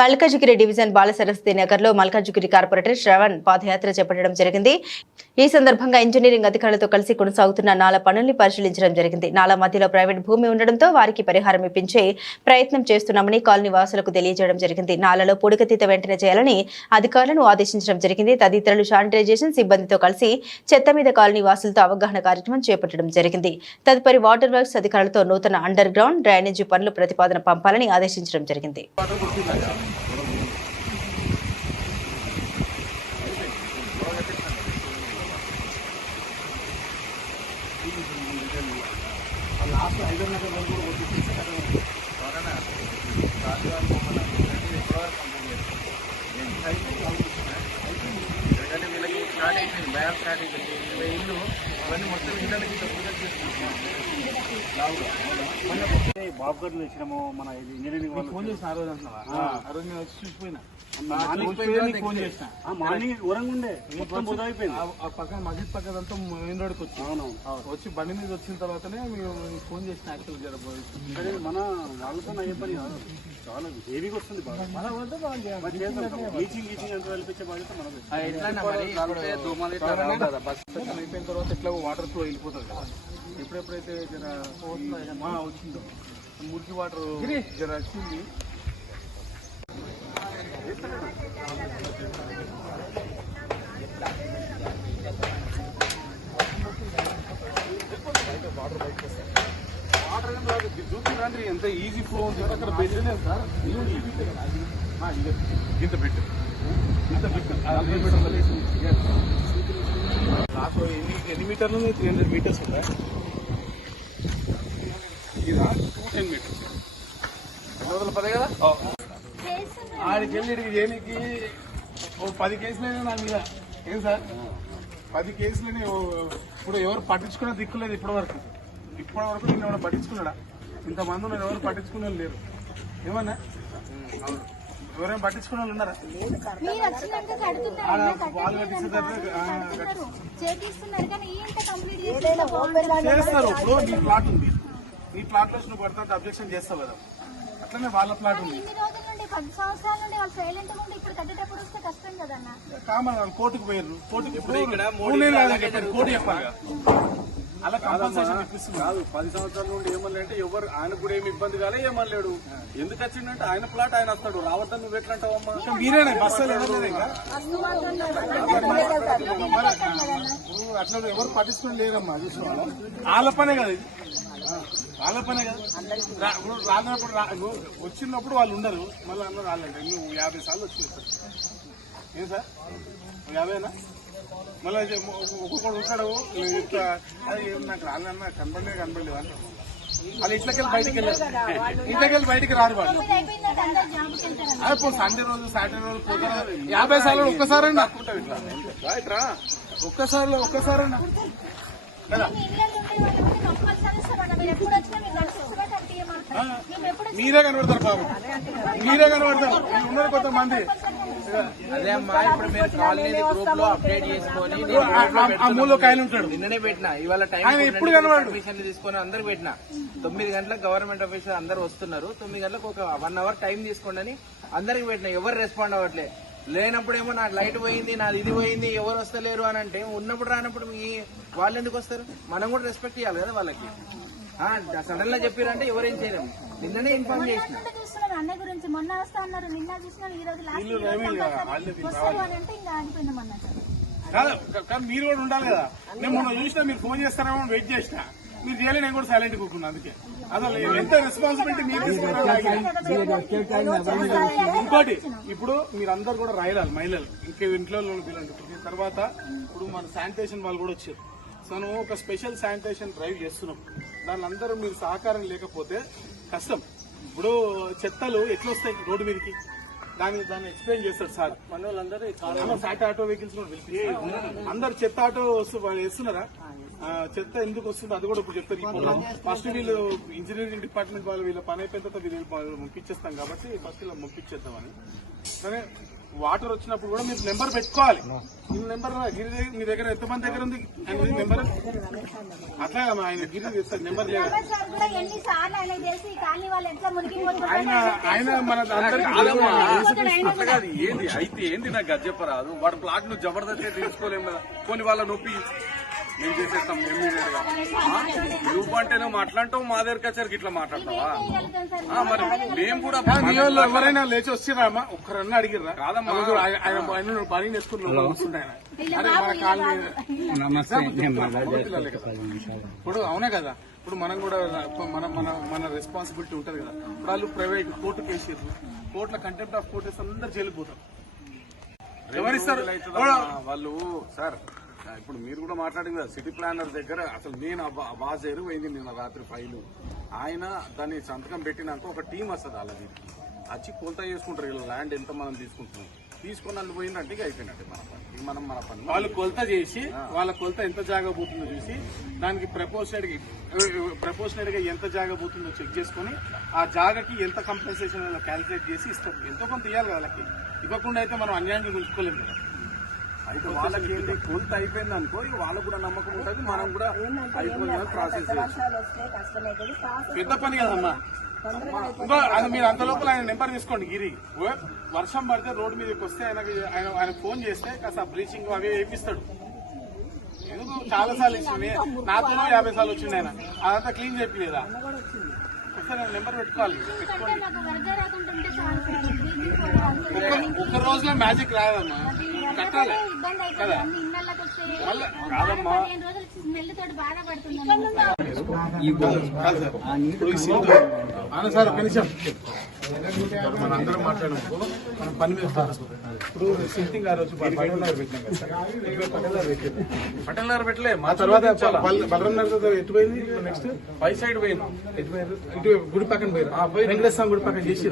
Malkajgiri division Balasaraswathi Nagar లో Malkajgiri corporator Shravan పాదయాత్ర చేపట్టడం జరిగింది. ఈ సందర్భంగా ఇంజనీరింగ్ అధికారులతో కలిసి కొనసాగుతున్న నాలా పనుల్ని పరిశీలించడం జరిగింది. నాలా మధ్యలో ప్రైవేట్ భూమి ఉండడంతో వారికి పరిహారం ఇప్పించే ప్రయత్నం చేస్తున్నామని కాలనీ వాసులకు తెలియజేయడం జరిగింది. నాలలో పొడిగతీత వెంటనే చేయాలని అధికారులను ఆదేశించడం జరిగింది. తదితరులు శానిటైజేషన్ సిబ్బందితో కలిసి చెత్త మీద కాలనీ వాసులతో అవగాహన కార్యక్రమం చేపట్టడం జరిగింది. తదుపరి వాటర్ వర్క్స్ అధికారులతో నూతన అండర్ గ్రౌండ్ డ్రైనేజీ పనులు ప్రతిపాదన పంపాలని ఆదేశించడం జరిగింది. బాబు గారు వచ్చినాము మన ఇంజనీరింగ్ వాళ్ళు ఫోన్ చేసిన ఆ రోజు వచ్చి చూసిపోయినా ఫోన్ చేసిన మార్నింగ్ ఊరంగా ఉండే మొత్తం బుధ అయిపోయింది. ఆ పక్కన మసీద్ పక్కదంతా మెయిన్ రోడ్కి వచ్చి వచ్చి బండి మీద వచ్చిన తర్వాతనే మేము ఫోన్ చేసిన యాక్చువల్ జరగబోయే మన వాళ్ళతో అయ్యే పని కాదు, చాలా హెవీగా వస్తుంది. టీచింగ్ అంతా కల్పించే బాధ్యత మనది. అయిపోయిన తర్వాత ఎట్లా వాటర్ ఫ్లో వెళ్ళిపోతుంది కదా. ఎప్పుడెప్పుడైతే జర వచ్చిందో మురికి వాటర్ జర వచ్చింది. వాటర్ చూస్తుందంటే ఎంత ఈజీ ఫ్లో ఉంది అక్కడ పెట్టలేదు సార్. ఇంత పెట్టు లాస్ట్ ఎన్ని మీటర్లు 300 మీటర్స్ ఉంటాయి. ఇదా 210 మీటర్స్ 210 కదా. ఆడికి వెళ్ళి చేయడానికి 10 కేసులైనా నా మీద. ఏం సార్ 10 కేసులని ఇప్పుడు ఎవరు పట్టించుకునే దిక్కులేదు. ఇప్పటి వరకు నేను ఎవరు పట్టించుకున్నాడా? ఇంతమంది ఉన్నారు, ఎవరు పట్టించుకునే లేరు. ఏమన్నా ఎవరైనా పట్టించుకునే వాళ్ళు ఉన్నారా? వాళ్ళు చేస్తారు. ఇప్పుడు నీ ప్లాట్ ఉంది, నీ ప్లాట్ లో నువ్వు పడతా అబ్జెక్షన్ చేస్తావు కదా, అట్లనే వాళ్ళ ప్లాట్ ఉంది. కామన్ కోర్టుకు పోయారు. కోర్టుకు కోర్టు చెప్పాలి అలా కంపల్సేషన్ ఇప్పిస్తుంది కాదు. 10 సంవత్సరాల నుండి ఏమన్నా అంటే ఎవరు ఆయన కూడా ఏమి ఇబ్బంది కాలే, ఏమనలేడు. ఎందుకు వచ్చిందంటే ఆయన ప్లాట్ ఆయన వస్తాడు. రావద్దని నువ్వు ఎట్లంటావమ్మా? మీరేనా బస్సులు వెళ్ళలేదు ఇంకా అట్లా ఎవరు పట్టించుకుని లేదమ్మా. చూసిన వాళ్ళ పనే కదా ఇది, వాళ్ళ పనే కదా. రానప్పుడు వచ్చినప్పుడు వాళ్ళు ఉండరు, మళ్ళీ అన్నారు రాలంటే నువ్వు 50 సార్లు వచ్చి ఏం సార్ 50నా మళ్ళీ ఒక్కొక్కడు ఉంటాడు. అది నాకు రాలన్నా కనబడలేదు అని వాళ్ళు ఇంట్లోకెళ్ళి బయటికి రారు వాళ్ళు. అదే సండే రోజు సాటర్డే రోజు 50 సార్లు ఒక్కసారి అనుకుంటావు. ఇట్లా ఇట్రా ఒక్కసారి కదా. మీరే కనబడతారు బాబు, మీరే కనబడతారు. ఉన్నారు కొంతమంది. అదే అమ్మా, ఇప్పుడు మీరు కాలనీ గ్రూప్ లో అప్డేట్ చేసుకొని ఆ మూలలో కాయలు ఉంటాడు. నిన్ననే పెట్టినా, ఇవాళ టైం ఎప్పుడు కనబడి తీసుకొని అందరు పెట్టినా. 9 గంటలకు గవర్నమెంట్ ఆఫీసర్ అందరు వస్తున్నారు. 9 గంటలకు ఒక 1 అవర్ టైం తీసుకోండి అని అందరికి పెట్టినా. ఎవరు రెస్పాండ్ అవ్వట్లే. లేనప్పుడేమో నాకు లైట్ పోయింది, నాది ఇది పోయింది, ఎవరు వస్తలేరు అని అంటే, ఉన్నప్పుడు రానప్పుడు వాళ్ళు ఎందుకు వస్తారు? మనం కూడా రెస్పెక్ట్ ఇవ్వాలి కదా వాళ్ళకి. సడన్ గా చెప్పారంటే ఎవరేం చేయలేము. నిన్ననే ఇన్ఫార్మ్ చేసిన అన్న గురించి మొన్న వస్తా అన్నారు, నిన్న చూసిన ఈ రోజు కానీ మీరు కూడా ఉండాలి కదా. నేను మొన్న చూసినా మీరు ఫోన్ చేస్తారేమో వెయిట్ చేసిన, మీరు చేయలే, నేను కూడా సైలెంట్ కూర్చున్నా. అందుకే అసలు ఎంత రెస్పాన్సిబిలిటీ మీరు ఇంకోటి ఇప్పుడు మీరందరూ కూడా రాయాలి, మహిళలు ఇంకా ఇంట్లో పిల్లలు. తర్వాత ఇప్పుడు మన శానిటేషన్ వాళ్ళు కూడా వచ్చారు. సో నువ్వు ఒక స్పెషల్ శానిటేషన్ డ్రైవ్ చేస్తున్నాం, దాని అందరూ మీరు సహకారం లేకపోతే కష్టం. ఇప్పుడు చెత్తలు ఎట్లా వస్తాయి రోడ్డు మీదకి, దాన్ని ఎక్స్ప్లెయిన్ చేస్తాడు సార్. మన వాళ్ళందరూ సాటి ఆటో వెహికల్స్ కూడా అందరు చెత్త ఆటో వేస్తున్నారా? చెత్త ఎందుకు వస్తుంది అది కూడా ఇప్పుడు చెప్తారు. ఫస్ట్ వీళ్ళు ఇంజనీరింగ్ డిపార్ట్మెంట్ వాళ్ళు వీళ్ళ పని అయిపోయిన తర్వాత వీళ్ళు పంపించేస్తాం కాబట్టి ఫస్ట్ ఇలా పంపించేద్దామని. సరే వాటర్ వచ్చినప్పుడు కూడా మీరు నెంబర్ పెట్టుకోవాలి. నెంబర్ గిరి మీ దగ్గర ఎంతమంది దగ్గర ఉంది ఆయన నెంబర్? అట్లా ఆయన గిరి నెంబర్ లేదు. సార్ కూడా ఎన్నిసార్లు ఆయన చేసి కానీ వాళ్ళు ఎట్లా మునిగిపోతున్నారు ఆయన మన అందరికీ అట్లా కాదు. ఏంది అయితే ఏంది నాకు అది చెప్పరాదు. వాడు ప్లాట్ ను జబర్దస్త్ తీసుకోలేము కదా. కొన్ని వాళ్ళ నొప్పి మేము చేసేస్తాం. నువ్వు అంటేనే మాట్లాంటావు, మా దగ్గరికి వచ్చారు ఇట్లా మాట్లాడతావా? మరి మేము కూడా మీ వాళ్ళు ఎవరైనా లేచి వచ్చిరామా? ఒక్కరన్నా అడిగిర్రా? కాదమ్మా. ఆయన పని వేసుకుని వస్తుండే ఆయన. అరే మన కాలనీ ఇప్పుడు అవునే కదా. ఇప్పుడు మనం కూడా మన మన మన రెస్పాన్సిబిలిటీ ఉంటది కదా. ఇప్పుడు వాళ్ళు ప్రైవేట్ కోర్టుకు వేసారు. కోర్టులో కంటెంప్ట్ ఆఫ్ కోర్టు వేస్తే అందరు జైలుకు పోతారు. ఎవరిస్తారు వాళ్ళు? సార్ ఇప్పుడు మీరు కూడా మాట్లాడింది కదా, సిటీ ప్లానర్ దగ్గర అసలు నేను వాజేరు పోయింది నిన్న రాత్రి ఫైలు. ఆయన దాన్ని సంతకం పెట్టినాక ఒక టీం వస్తుంది వాళ్ళ దీనికి వచ్చి కొలత చేసుకుంటారు. వీళ్ళ ల్యాండ్ ఎంత మనం తీసుకుంటున్నాం, తీసుకుని వాళ్ళు పోయిందంటే ఇక అయిపోయినట్టే మన పని. మనం మన పని వాళ్ళు కొలత చేసి వాళ్ళ కొలత ఎంత జాగా పోతుందో చూసి దానికి ప్రపోర్షనరీ గా ఎంత జాగా పోతుందో చెక్ చేసుకుని ఆ జాగాకి ఎంత కంపెన్సేషన్ క్యాలిక్యులేట్ చేసి ఇస్తారు. ఎంతో కొంత ఇవ్వాలి కదా వాళ్ళకి. ఇవ్వకుండా అయితే మనం అన్యాయంగా గుంజుకోలేము కదా. అయితే వాళ్ళకి ఏంటి కొలత అయిపోయింది అనుకో, ఇక వాళ్ళకు కూడా నమ్మకం ఉంటుంది, మనం కూడా అయిపోయిందని ప్రాసెస్ చేయొచ్చు. పెద్ద పని కదమ్మా. ఇంకో అది మీరు అంత లోపల ఆయన నెంబర్ తీసుకోండి. గిరి వర్షం పడితే రోడ్డు మీదకి వస్తే ఆయన ఫోన్ చేస్తే కాస్త బ్లీచింగ్ అవి వేపిస్తాడు. ఎందుకు చాలా సార్లు ఇచ్చింది, నాతో 50 సార్లు వచ్చింది ఆయన. అదంతా క్లీన్ చెప్పి లేదా ఒకసారి నెంబర్ పెట్టుకోవాలి. పెట్టుకోండి. ఒక్క రోజులో మ్యాజిక్ రాదమ్మా, కట్టాలి కదా. మళ్ళీ కాదమ్మా. అవును సార్, ఒక నిమిషం. మనం అందరం మాట్లాడినప్పుడు మనం పని మీద ఇప్పుడు సింటింగ్ ఆ రోజు పటేల్ నగర్ పెట్టినాం కదా సార్. పటేల్ నగర్ పెట్టలే, ఆ తర్వాత బలరాం నగర్ ఎటు పోయింది? నెక్స్ట్ 5 సైడ్ పోయింది. ఎటు పోయారు? ఇటు గుడి పక్కన పోయారు. వెంకటేశ్వర గుడి పక్కన చేసి